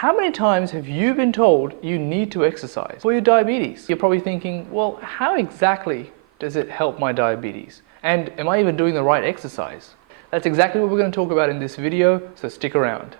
How many times have you been told you need to exercise for your diabetes? You're probably thinking, well, how exactly does it help my diabetes? And am I even doing the right exercise? That's exactly what we're going to talk about in this video, so stick around.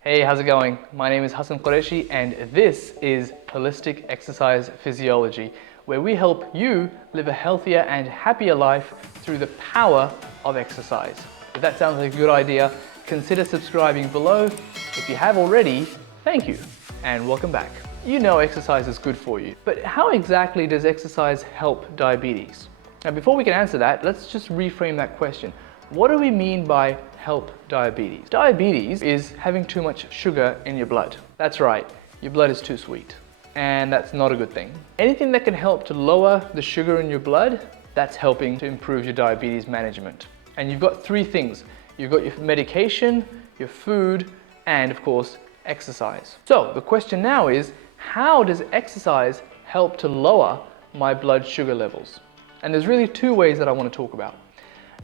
Hey, how's it going? My name is Hassan Qureshi and this is Holistic Exercise Physiology, where we help you live a healthier and happier life through the power of exercise. If that sounds like a good idea, consider subscribing below. If you have already, thank you and welcome back. You know exercise is good for you, but how exactly does exercise help diabetes? Now before we can answer that, let's just reframe that question. What do we mean by help diabetes? Diabetes is having too much sugar in your blood. That's right, your blood is too sweet. And that's not a good thing. Anything that can help to lower the sugar in your blood, that's helping to improve your diabetes management. And you've got three things. You've got your medication, your food, and of course, exercise. So the question now is, how does exercise help to lower my blood sugar levels? And there's really two ways that I want to talk about.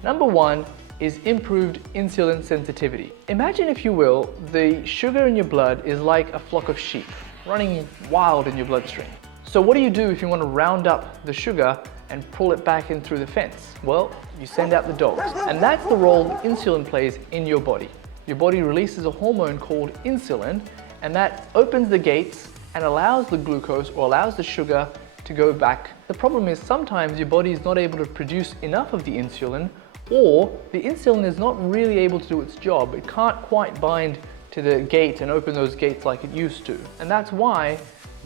Number one is improved insulin sensitivity. Imagine, if you will, the sugar in your blood is like a flock of sheep running wild in your bloodstream. So what do you do if you want to round up the sugar and pull it back in through the fence? Well, you send out the dogs. And that's the role insulin plays in your body. Your body releases a hormone called insulin, and that opens the gates and allows the glucose, or allows the sugar, to go back. The problem is sometimes your body is not able to produce enough of the insulin, or the insulin is not really able to do its job. It can't quite bind to the gate and open those gates like it used to. And that's why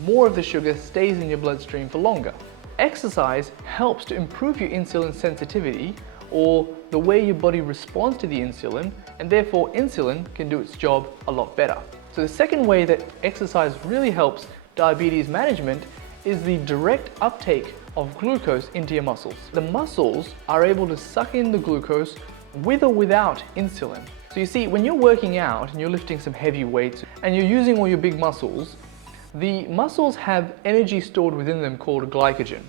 more of the sugar stays in your bloodstream for longer. Exercise helps to improve your insulin sensitivity, or the way your body responds to the insulin, and therefore insulin can do its job a lot better. So the second way that exercise really helps diabetes management is the direct uptake of glucose into your muscles. The muscles are able to suck in the glucose with or without insulin. So you see, when you're working out and you're lifting some heavy weights and you're using all your big muscles, the muscles have energy stored within them called glycogen.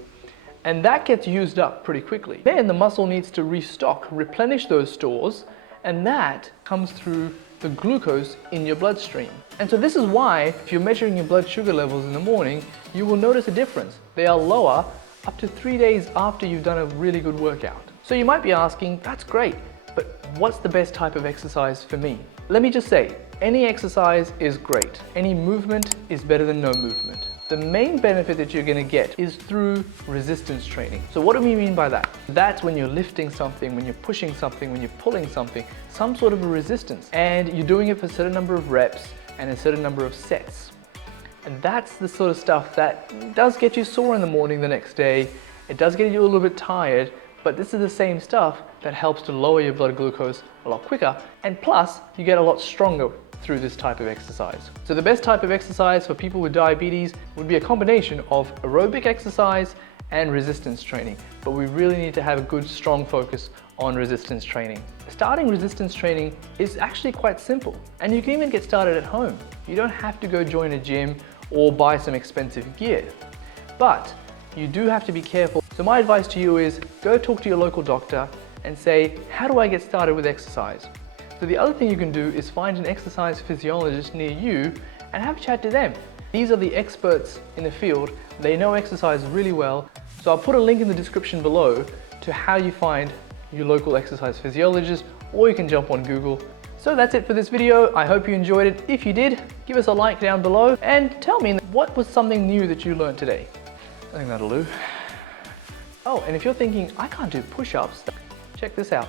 And that gets used up pretty quickly. Then the muscle needs to restock, replenish those stores, and that comes through the glucose in your bloodstream. And so this is why, if you're measuring your blood sugar levels in the morning, you will notice a difference. They are lower up to 3 days after you've done a really good workout. So you might be asking, that's great, but what's the best type of exercise for me? Let me just say, any exercise is great. Any movement is better than no movement. The main benefit that you're going to get is through resistance training. So what do we mean by that? That's when you're lifting something, when you're pushing something, when you're pulling something, some sort of a resistance. And you're doing it for a certain number of reps and a certain number of sets. And that's the sort of stuff that does get you sore in the morning the next day. It does get you a little bit tired, but this is the same stuff that helps to lower your blood glucose a lot quicker. And plus, you get a lot stronger through this type of exercise. So the best type of exercise for people with diabetes would be a combination of aerobic exercise and resistance training. But we really need to have a good, strong focus on resistance training. Starting resistance training is actually quite simple, and you can even get started at home. You don't have to go join a gym or buy some expensive gear, but you do have to be careful. So my advice to you is go talk to your local doctor and say, how do I get started with exercise? So the other thing you can do is find an exercise physiologist near you and have a chat to them. These are the experts in the field. They know exercise really well. So I'll put a link in the description below to how you find your local exercise physiologist, or you can jump on Google. So that's it for this video. I hope you enjoyed it. If you did, give us a like down below and tell me what was something new that you learned today. I think that'll do. Oh, and if you're thinking, I can't do push-ups, check this out.